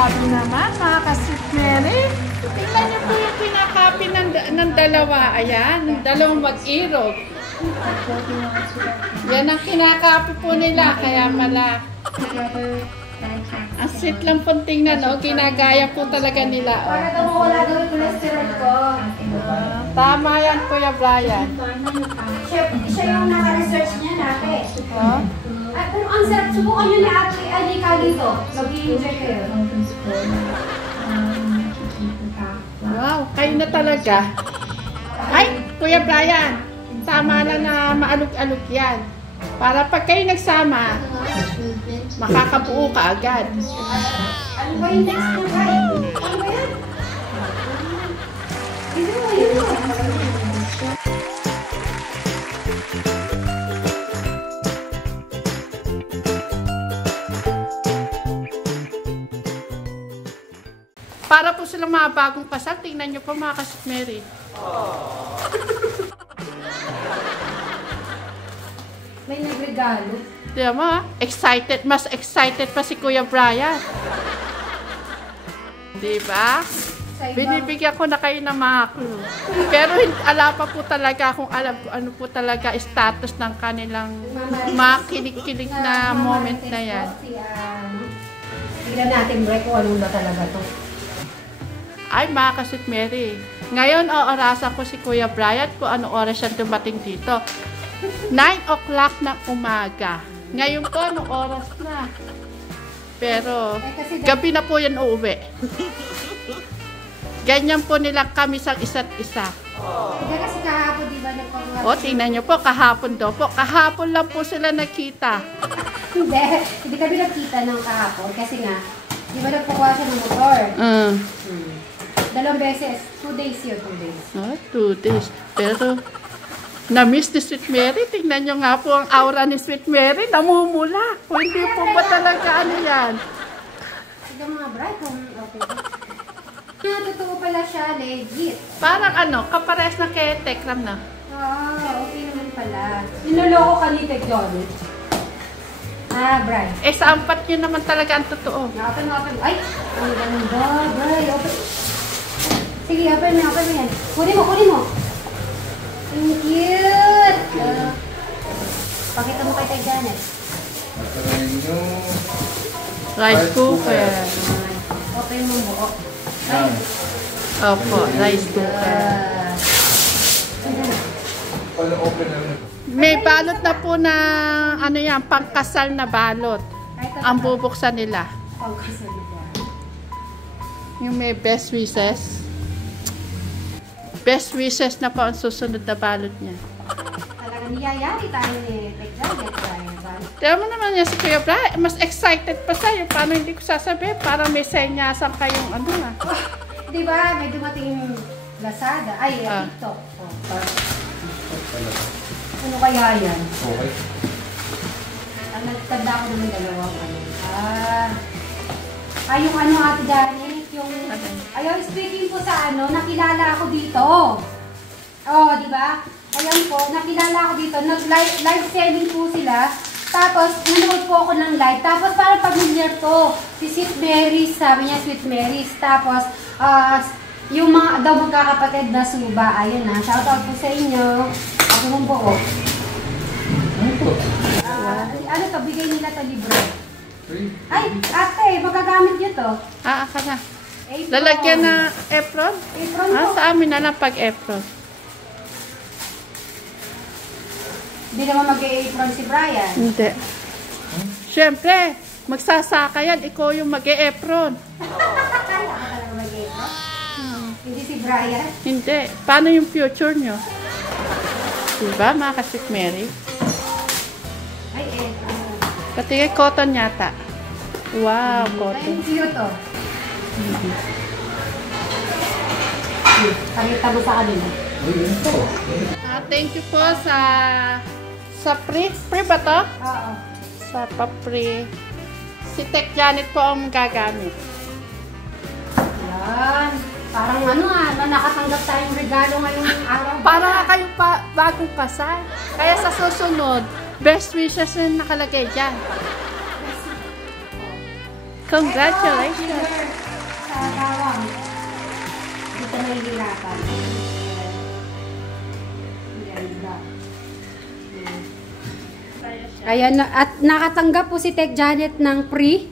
Grabe naman, mga ka-Sweet Mary. Tingnan niyo po yung kinakapi ng dalawa. Ayan, yung dalawang mag-irog. Yan ang kinakapi po nila, kaya pala. Ang sweet lang po tingnan, no? Ginagaya po talaga nila. Oh. Para daw mawala daw yung cholesterol ko. Tama yan, Kuya Brian. Siya yung naka-research niya natin. Oh. At pero ang sarap, subukan nyo na ate Anika dito. Mag-i-enjoy kayo. Wow, kayo na talaga. Ay, Kuya Brian, tama na maalog-alog yan. Para pag kayo nagsama, makakabuo ka agad. Ano ba yung next mo, Kai? Ano ba yan? Ito mo, yun mo. Para po silang mga bagong kasal, tingnan nyo po mga ka-Sweet Mary. May nagregalo. Diba mo, excited, mas excited pa si Kuya Brian. Diba? Binibigyan ko na kayo ng mga clue. Pero ala pa po talaga kung alam ko ano po talaga status ng kanilang mga kilig-kilig na moment na yan. Tignan natin, Bray, kung ano na talaga to. Ay, mga ka-Sweet Mary. Ngayon, oorasan ko si Kuya Brian kung ano oras siya dumating dito. 9 o'clock ng umaga. Ngayon po, anong oras na? Pero, gabi na po yan uuwi. Ganyan po nilang kami sa isa't isa. Hindi kasi kahapon, di ba, nagpagawa? O, tingnan nyo po, kahapon daw po. Kahapon lang po sila nakita. Hindi kami nagkita ng kahapon kasi nga, di ba nagpagawa siya ng motor? Dalawang beses. 2 days yun, 2 days. Oh, 2 days. Pero, na-miss ni Sweet Mary. Tingnan nyo nga po ang aura ni Sweet Mary. Namumula. O, hindi po ba talaga ano yan? Sige mga Bray, kung okay. Totoo pala siya, legit. Parang ano, kapares na kay Tekram na. Okay naman pala. Niloloko ka ni Tek Johnny. Bray. Eh, sa ampat yun naman talaga ang totoo. Open. Ay! Ang ganda, Bray. Open. Sige, open mo yan. Kunin mo. Ang cute! Pakita mo kay Tek Janet. Rice cooker. Open mo buo. Opo, rice cooker. May balot na po na, ano yan, pangkasal na balot. Ang bubuksan nila. Yung may best wishes. Best wishes na po ang susunod na balot niya. Talagang niyayari tayo ni Tek Janet. Tiyan mo naman yan si Kuya Brian. Mas excited pa sa'yo. Paano hindi ko sasabihin? Para may senyasan kayong ano na. Di ba, may dumating Lazada. Ay, TikTok. Ano kaya yan? Okay. Nagtanda ko naman dalawang ano. Yung ano, Ate Janet, yung... Ayun, speaking po sa ano, nakilala ako dito. Di ba? Ayun po, nakilala ako dito. Nag-live selling po sila. Tapos, nanood po ako ng live. Tapos, parang familiar ko. Si Sweet Mary, sabi niya Sweet Mary. Tapos, yung mga daw magkakapatid na suba. Ayun na. Shoutout po sa inyo. Ako mong buo. Ano to? Bigay nila to libro. Ay, ate, magagamit nyo to. Aka na. Apron. Lalagyan na apron? Apron po. Sa amin na lang pag apron. Hindi naman mag-e-apron si Brian. Hindi. Siyempre, magsasaka yan. Ikaw yung mag-e-apron. Talaga mag-e-apron? Hindi si Brian? Hindi. Paano yung future nyo? Diba, mga ka-Sweet Mary? Ay, Patingin cotton yata. Wow, ay, cotton. cute to. Pakita mo sa kanila. Thank you po sa free ba to? Oo. Sa pa-free. Si Tek Janet po ang gagamit. Yan. Parang ano nakatanggap tayong regalo ngayong araw. Para kayong bagong kasal. Kaya sa susunod, best wishes yung nakalagay dyan. Congratulations. Sa bawang. Dito nahihirapan. Ganda. Ayan, at nakatanggap po si Tech Janet ng free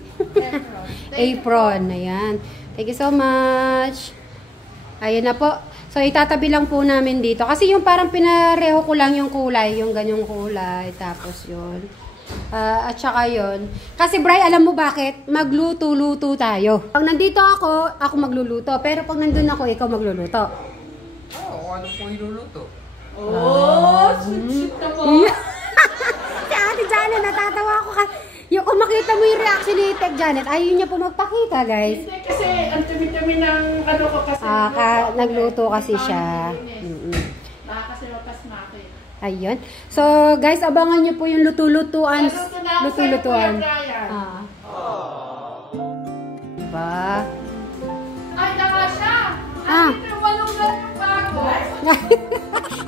apron. Ayan. Thank you so much. Ayan na po. So, itatabi lang po namin dito. Kasi yung parang pinareho ko lang yung kulay. Yung ganyong kulay. Tapos yun. At saka yun. Kasi Bri, alam mo bakit? Magluto-luto tayo. Pag nandito ako magluluto. Pero pag nandun ako, ikaw magluluto. Ano po iluluto? Sweet na po. Si Ate Janet, natatawa ako. Yung kung makita mo yung reaction ni Tech Janet, ayaw niya po magpakita, guys. Hindi kasi ang tumi-tumi ng ano ko kasi. Nagluto kasi siya. Baka kasi mapasmaki. Ayun. So, guys, abangan niyo po yung luto-lutuan. Luto na ako sa'yo, Kuya Brian. Diba? Ay, naka siya! Ah. Ay, malunggan yung bago.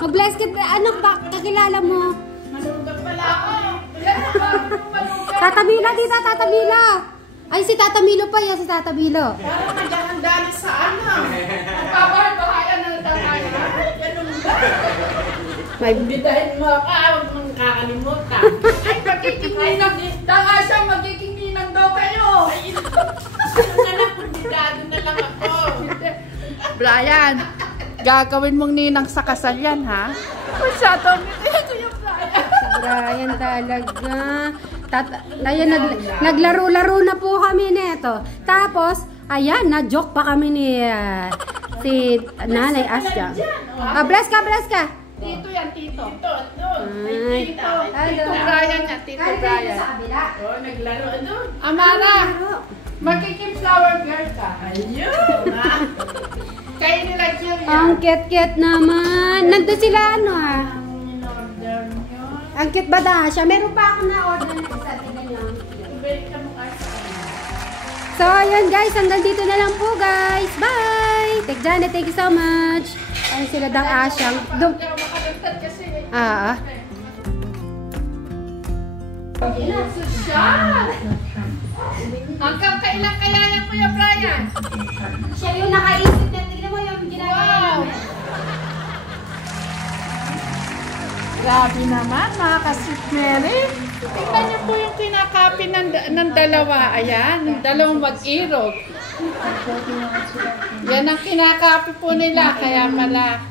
Mag-bless ka. Ano ba? Kakilala mo? Malunggan pala ako. Yan ang bago, malunggan. Tata Milo, dito, Tata Milo. Ay, si Tata Milo pa yan, si Tata Milo. Parang nagdaan-daan sa ano. Magbabahay-bahayan na nagdaan. Ay, ganun ba? May Bidahin mo ako, huwag mong kakalimutan. Ay, magiging ninang. Tanga siya, magiging ninang daw kayo. Ay, ano na lang, bidado na lang ako. Brian, gagawin mong ninang sa kasal yan, ha? Masyadong ito yung Brian. si Brian talaga. Ayan, naglaro-laro na po kami nito. Tapos, ayan, na-joke pa kami ni si Nanay Asya. Bless ka, bless ka. Tito yan, tito. Tito, Ay. Tito Brian yan, Tito Brian. Sa kabila. Oo, naglaro doon. Amara, magiging flower girl ka. Ayun, ha? Kayo nila Jill yan. Ang cute-cute naman. Nandun sila ano Ang in-order nyo. Ang cute ba siya? Meron pa ako na order na isa. Tingnan nyo. Ibalik ka mo kasi. So, ayan guys. Hanggang dito na lang po guys. Bye! Tech Janet, thank you so much. Ay, sila dang asyang. Hindi ako makalagtad kasi. Sosyal! Hanggang kailan kaya yan, Kuya Brian? Siya yung nakaisip na. Tingnan mo yung ginagawa namin. Grabe naman, mga ka-Sweet Mary. Tingnan niyo po yung kinakapi ng dalawa. Ayan, ng dalawang mag-irog. Yan ang kinakapi po nila. Kaya pala,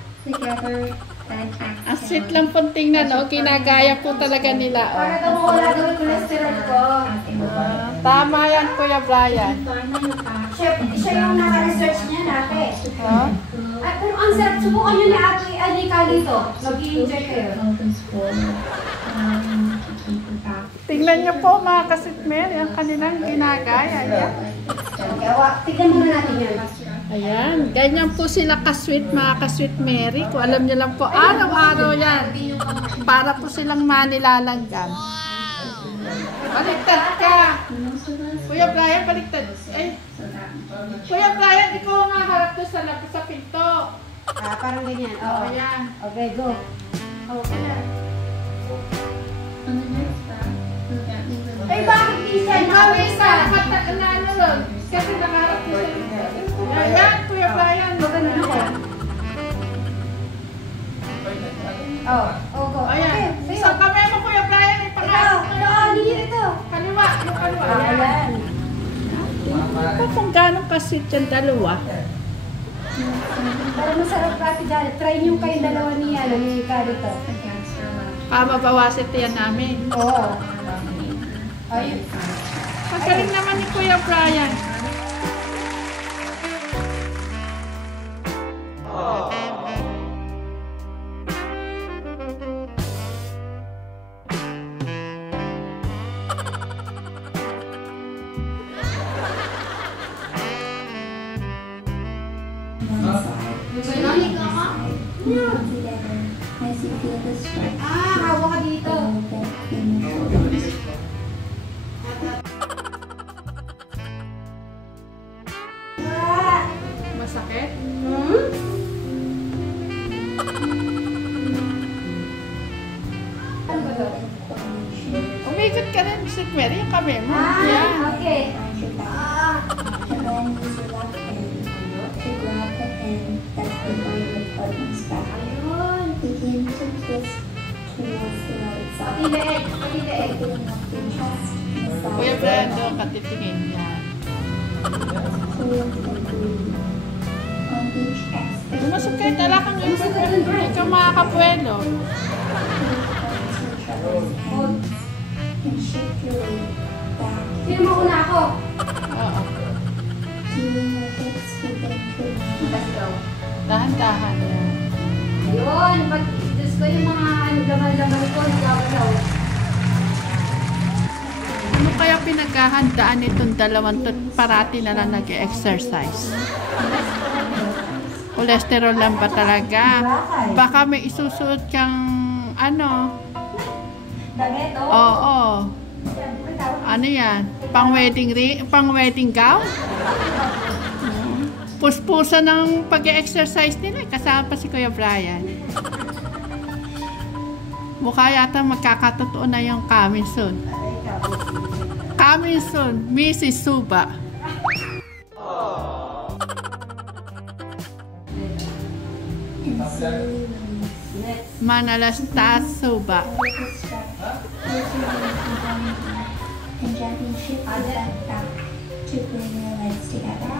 ang sweet lang pong tingnan, no? Ginagaya po talaga nila. Oh. Para daw mawala daw yung cholesterol ko. Tama yan, Kuya Brian. Siya yung naka-research niya natin. Oh. At pero ang sarap, subukan nyo na Ate Anika dito. Mag-i-enjoy kayo. Tingnan niyo po, mga ka-Sweet Mary, ang kanilang ginagaya. Ayan. Tignan muna natin yan. Ayan, ganyan po sila ka-sweet, mga ka-Sweet Mary. Kung alam niyo lang po, araw-araw yan. Para po silang manilalanggam. Baliktad ka. Kuya Brian, baliktad. Ay. Kuya Brian, ikaw nga harap doon sa labas sa pinto. Parang ganyan. Oo. Ayan. Okay, go. Okay na. Ay, bakit minsan? Ikaw isa, ano lang. Kasi nakaharap doon sa pinto. Ayan, Kuya Brian. Magano na ko. Go. Ayan. Okay, Sa kamay mo, Kuya Brian, ipakasin mo yun. Dito. Kaliwa, yung kaliwa. Ayan. Ito kung gano'ng ka-sweet yung dalawa. Para masarap Ate Janet. Try nyo kayong dalawa niya. Ni Carito. Mabawasit yan namin. Oo. Ayun. Magaling naman ni Kuya Brian. Hawa ka dito. Masakit? Umikot ka rin, Sweet Mary, yung kamay mo. Yan. Okay. leeg, pati leeg. Kuya Brian, doon katitingin yan. Lumasok kayo, tala kang ikaw makakapuelo. Sino mo una ako? Oo. Dahan-dahan yan. Yun, pag Diyos ko yung mga laman-laman ko, nagkakalaw. Ano kaya pinaghahandaan itong dalawang to parati na lang nag-exercise? Cholesterol lang ba talaga? Baka may isusuot kang ano? Dageto? Oo. Ano yan? Pang-wedding ring? Pang-wedding gown? Puspusa ng pag-exercise nila. Kasama pa si Kuya Brian. Mukha yata magkakatotoo na yung coming soon. Coming soon, Mrs. Suba. Manalastas Suba. And championship is that back to bring your legs together.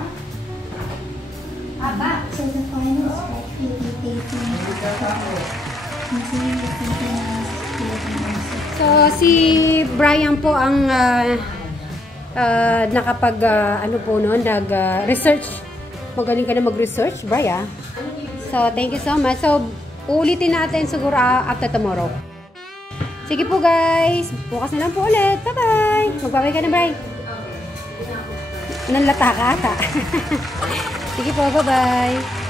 Aba. So the final stretch will be facing continue synchronized breathing. So, si Brian po ang nakapag, ano po no, nag-research. Magaling ka na mag-research, Brian. So, thank you so much. So, uulitin natin siguro after tomorrow. Sige po guys. Bukas na lang po ulit. Bye-bye. Magbabay ka na, Brian. Nanlata ka ata. Sige po, bye-bye.